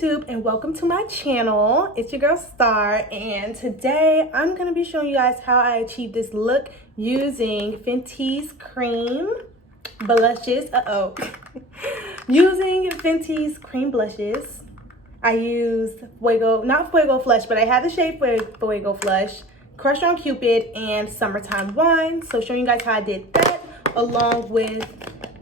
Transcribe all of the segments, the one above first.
YouTube and welcome to my channel. It's your girl Star, and today I'm going to be showing you guys how I achieved this look using Fenty's cream blushes. Using Fenty's cream blushes. I used not Fuego Flesh, but I had the shade Fuego Flesh, Crush on Cupid, and Summertime Wine. So showing you guys how I did that along with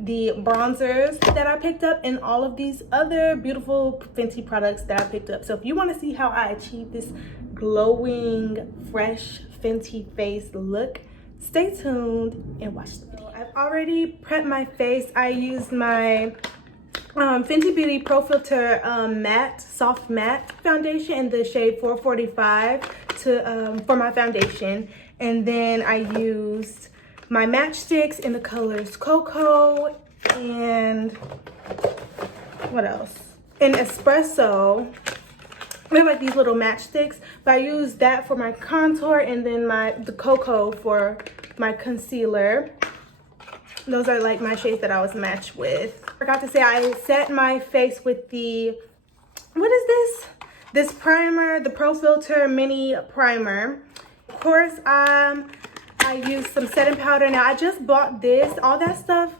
the bronzers that I picked up and all of these other beautiful Fenty products that I picked up. So if you want to see how I achieved this glowing, fresh Fenty face look, stay tuned and watch the video. I've already prepped my face. I used my Fenty Beauty Pro Filter soft matte foundation in the shade 445 for my foundation, and then I used my matchsticks in the colors Cocoa and what else? And Espresso. They're like these little matchsticks, but I used that for my contour, and then the Cocoa for my concealer. Those are like my shades that I was matched with. I forgot to say I set my face with the, what is this? This primer, the Pro Filter Mini Primer. Of course, I used some setting powder. Now I just bought this, all the stuff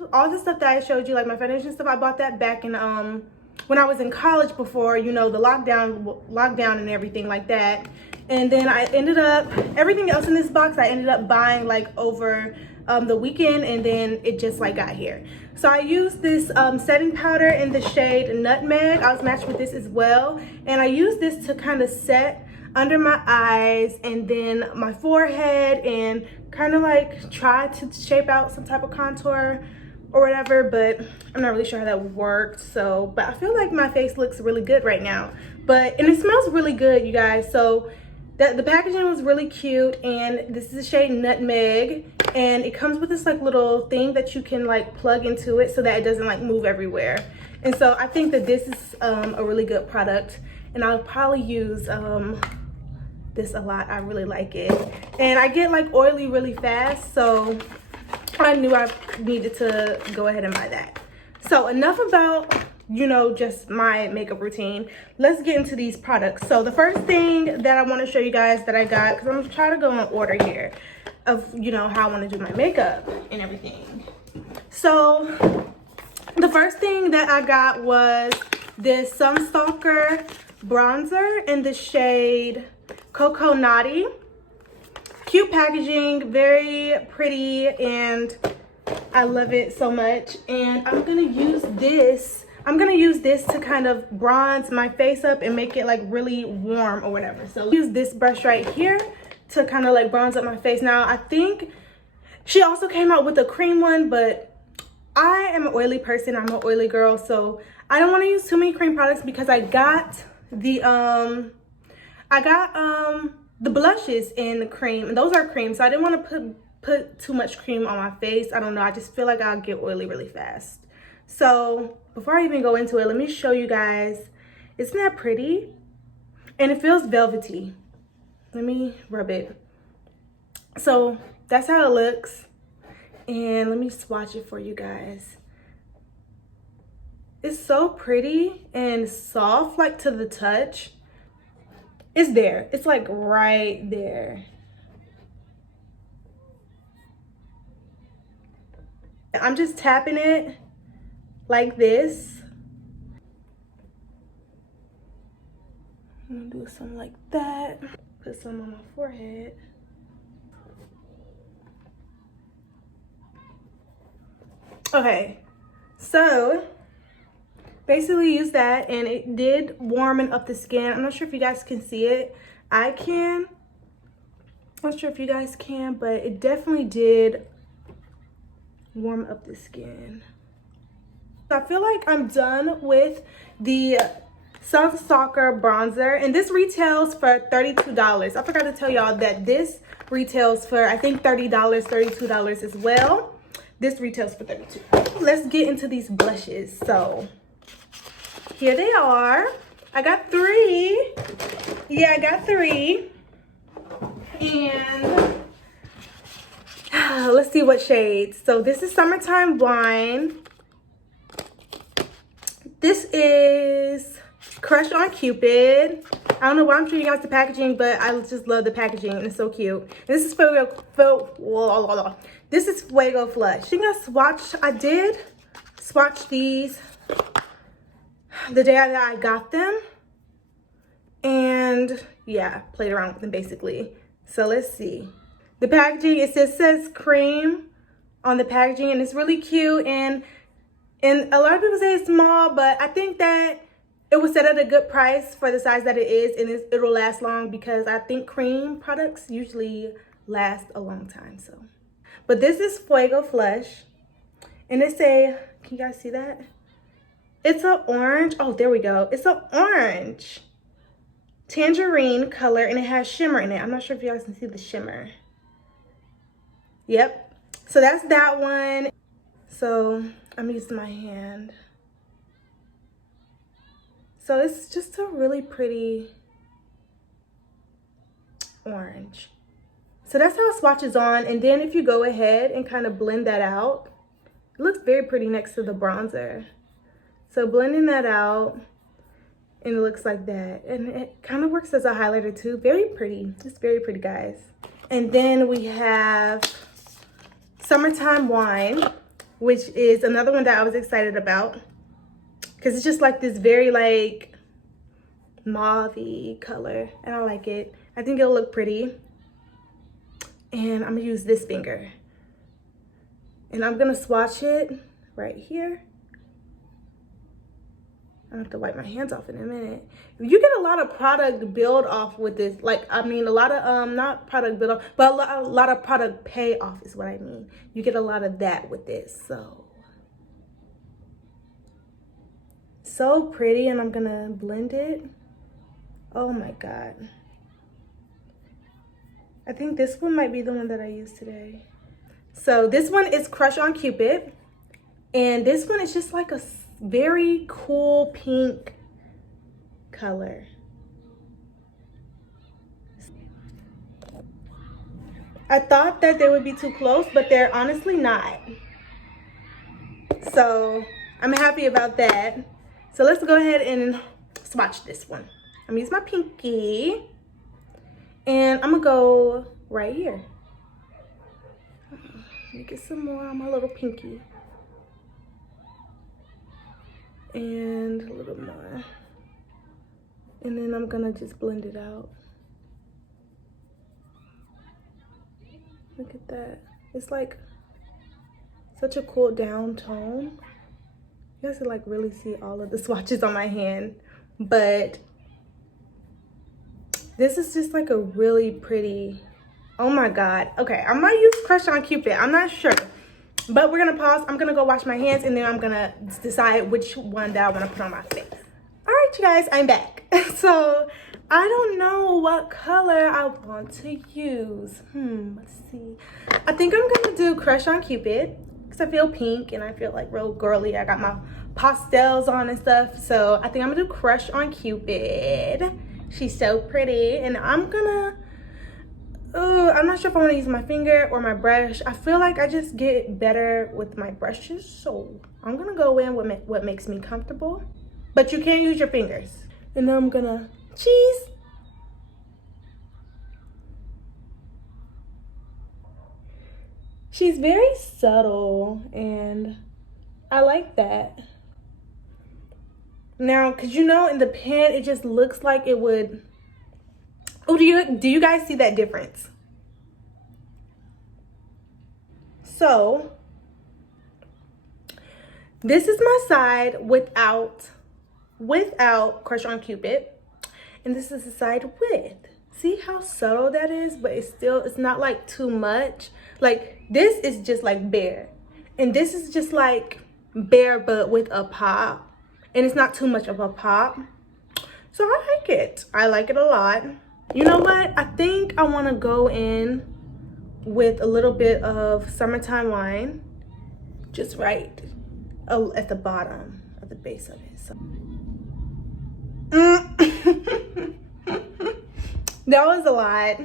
that I showed you, like my foundation stuff. I bought that back in when I was in college before, you know, the lockdown and everything like that. And then I ended up, everything else in this box I ended up buying like over the weekend, and then it just like got here. So I used this setting powder in the shade Nutmeg. I was matched with this as well, and I used this to kind of set under my eyes and then my forehead and kind of like try to shape out some type of contour or whatever, but I'm not really sure how that worked. So, but I feel like my face looks really good right now, and it smells really good, you guys. So the packaging was really cute, and this is the shade Nutmeg, and it comes with this like little thing that you can like plug into it so that it doesn't like move everywhere. And so I think that this is a really good product, and I'll probably use this a lot. I really like it, and I get like oily really fast, so I knew I needed to go ahead and buy that. So enough about, you know, just my makeup routine. Let's get into these products. So the first thing that I want to show you guys that I got, because I'm gonna try to go in order here of, you know, how I want to do my makeup and everything. So the first thing that I got was this Sunstalker bronzer in the shade Cocoa Naughty. Cute packaging, very pretty, and I love it so much. And I'm gonna use this to kind of bronze my face up and make it like really warm or whatever. So use this brush right here to kind of like bronze up my face. Now I think she also came out with a cream one, but I am an oily person. I'm an oily girl, so I don't want to use too many cream products because I got the blushes in the cream, and those are cream, so I didn't want to put too much cream on my face. I don't know, I just feel like I'll get oily really fast. So before I even go into it, let me show you guys. Isn't that pretty? And it feels velvety. Let me rub it. So that's how it looks, and let me swatch it for you guys. It's so pretty and soft, like to the touch. It's there. It's like right there. I'm just tapping it like this. I'm gonna do something like that. Put some on my forehead. Okay, so basically use that, and it did warm up the skin. I'm not sure if you guys can see it. I can. I'm not sure if you guys can, but it definitely did warm up the skin. I feel like I'm done with the Sunstalker bronzer, and this retails for $32. I forgot to tell y'all that this retails for, I think, $30, $32 as well. This retails for $32. Let's get into these blushes. So here they are. I got 3. Yeah, I got 3. And let's see what shades. So this is Summertime Wine. This is Crush on Cupid. I don't know why I'm showing you guys the packaging, but I just love the packaging and it's so cute. And this is this is Fuego Flesh. You guys I did swatch these the day that I got them. And yeah, played around with them basically. So let's see. The packaging, it says cream on the packaging and it's really cute. And a lot of people say it's small, but I think that it was set at a good price for the size that it is, and it'll last long because I think cream products usually last a long time. So, but this is Fuego Flesh, and it's can you guys see that? It's an orange. Oh, there we go. It's an orange tangerine color, and it has shimmer in it. I'm not sure if you guys can see the shimmer. Yep. So that's that one. So I'm using my hand. So it's just a really pretty orange. So that's how it swatches on. And then if you go ahead and kind of blend that out, it looks very pretty next to the bronzer. So blending that out, and it looks like that. And it kind of works as a highlighter too. Very pretty. It's very pretty, guys. And then we have Summertime Wine, which is another one that I was excited about. Because it's just like this very like mauve-y color. And I like it. I think it'll look pretty. And I'm going to use this finger. And I'm going to swatch it right here. I have to wipe my hands off in a minute. You get a lot of product build off with this. Like, I mean, a lot of, not product build off, but a lot of product pay off is what I mean. You get a lot of that with this. So pretty, and I'm gonna blend it. Oh my God. I think this one might be the one that I used today. So this one is Crush on Cupid. And this one is just like a very cool pink color. I thought that they would be too close, but they're honestly not. So I'm happy about that. So let's go ahead and swatch this one. I'm gonna use my pinky and I'm gonna go right here. Let me get some more on my little pinky. And a little more. And then I'm gonna just blend it out. Look at that. It's like such a cool down tone. You guys can like really see all of the swatches on my hand, but this is just like a really pretty, oh my God. Okay, I might use Crush on Cupid. I'm not sure, but we're gonna pause. I'm gonna go wash my hands and then I'm gonna decide which one that I wanna put on my face. All right, you guys, I'm back. So I don't know what color I want to use. Let's see. I think I'm gonna do Crush on Cupid. I feel pink and I feel like real girly. I got my pastels on and stuff. So I think I'm gonna do Crush on Cupid. She's so pretty. And I'm gonna, I'm not sure if I wanna use my finger or my brush. I feel like I just get better with my brushes. So I'm gonna go in with what makes me comfortable. But you can use your fingers. And then I'm gonna cheese. She's very subtle and I like that. Now, cause you know in the pen it just looks like it would. Oh, do you guys see that difference? So this is my side without Crush on Cupid, and this is the side with. See how subtle that is, but it's not like too much. Like this is just like bare, and this is just like bare but with a pop, and it's not too much of a pop. So I like it. I like it a lot. You know what? I think I want to go in with a little bit of Summertime Wine, just right at the bottom of the base of it. So. That was a lot.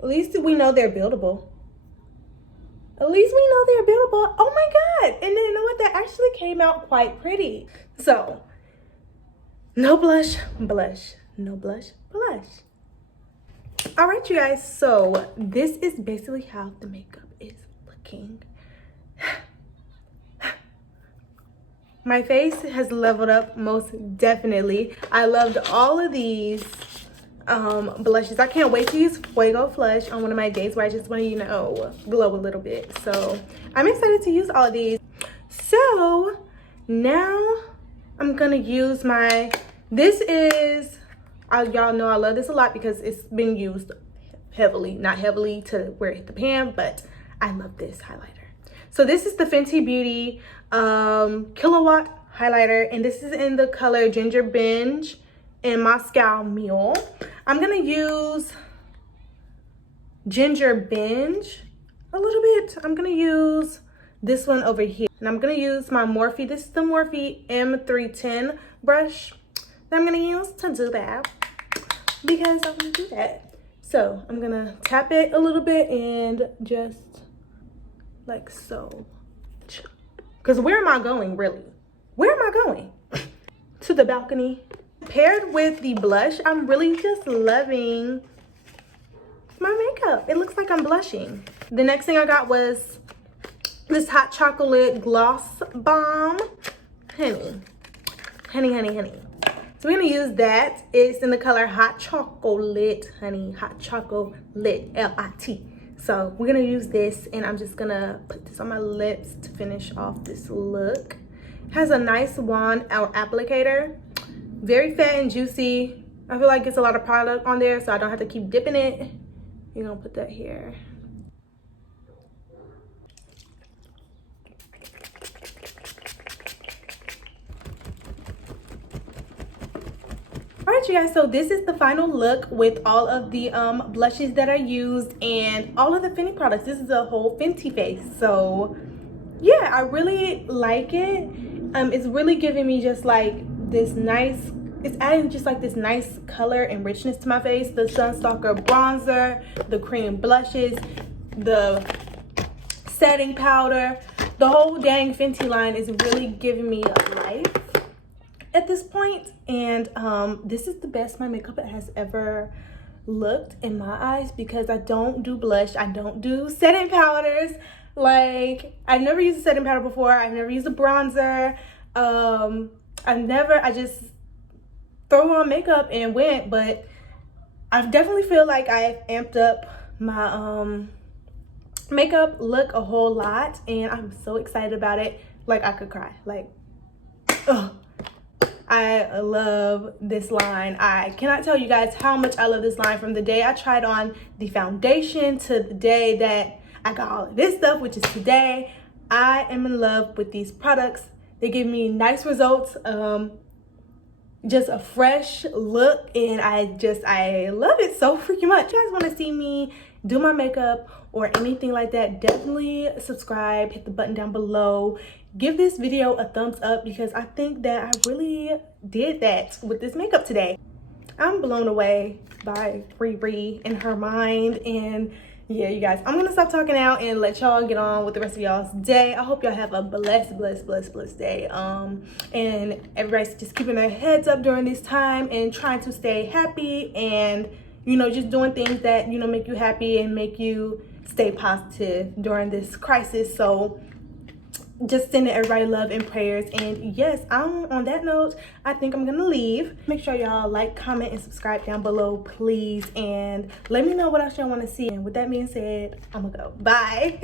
At least we know they're buildable. At least we know they're buildable. Oh my God. And then you know what? That actually came out quite pretty. So, no blush, blush. No blush, blush. All right, you guys. So, this is basically how the makeup is looking. My face has leveled up most definitely. I loved all of these blushes. I can't wait to use Fuego Flesh on one of my days where I just want to, you know, glow a little bit. So I'm excited to use all of these. So now I'm gonna use my, this is, y'all know I love this a lot because it's been used heavily, not heavily to where it hit the pan, but I love this highlighter. So this is the Fenty Beauty Kilowatt highlighter, and this is in the color Ginger Binge and Moscow Mule. I'm gonna use Ginger Binge a little bit. I'm gonna use this one over here, and I'm gonna use my Morphe. This is the Morphe M310 brush that I'm gonna use to do that because I'm gonna do that. So I'm gonna tap it a little bit and just like so. Because where am I going, really? Where am I going? To the balcony. Paired with the blush, I'm really just loving my makeup. It looks like I'm blushing. The next thing I got was this hot chocolate gloss balm. Honey. Honey, honey, honey. So we're gonna use that. It's in the color Hot Chocolate, honey. Hot Chocolate, L-I-T. So we're gonna use this, and I'm just gonna put this on my lips to finish off this look. It has a nice wand applicator, very fat and juicy. I feel like it's a lot of product on there, so I don't have to keep dipping it. You're gonna put that here. All right, you guys, so this is the final look with all of the blushes that I used and all of the Fenty products. This is a whole Fenty face. So yeah, I really like it. It's really giving me just like this nice, it's adding just like this nice color and richness to my face. The Sunstalker bronzer, the cream blushes, the setting powder, the whole dang Fenty line is really giving me life at this point. And this is the best my makeup has ever looked in my eyes, because I don't do blush, I don't do setting powders. Like, I've never used a setting powder before, I've never used a bronzer. I just throw on makeup and went. But I definitely feel like I've amped up my makeup look a whole lot, and I'm so excited about it. Like, I could cry. Like, ugh. I love this line. I cannot tell you guys how much I love this line. From the day I tried on the foundation to the day that I got all of this stuff, which is today, I am in love with these products. They give me nice results, just a fresh look, and I love it so freaking much. If you guys want to see me do my makeup or anything like that, definitely subscribe, hit the button down below. Give this video a thumbs up, because I think that I really did that with this makeup today. I'm blown away by Riri and her mind. And yeah, you guys, I'm gonna stop talking now and let y'all get on with the rest of y'all's day. I hope y'all have a blessed day. And everybody's just keeping their heads up during this time and trying to stay happy, and you know, just doing things that, you know, make you happy and make you stay positive during this crisis. So just sending everybody love and prayers. And yes, on that note, I think I'm gonna leave. Make sure y'all like, comment, and subscribe down below, please, and let me know what else y'all want to see. And with that being said, I'm gonna go. Bye.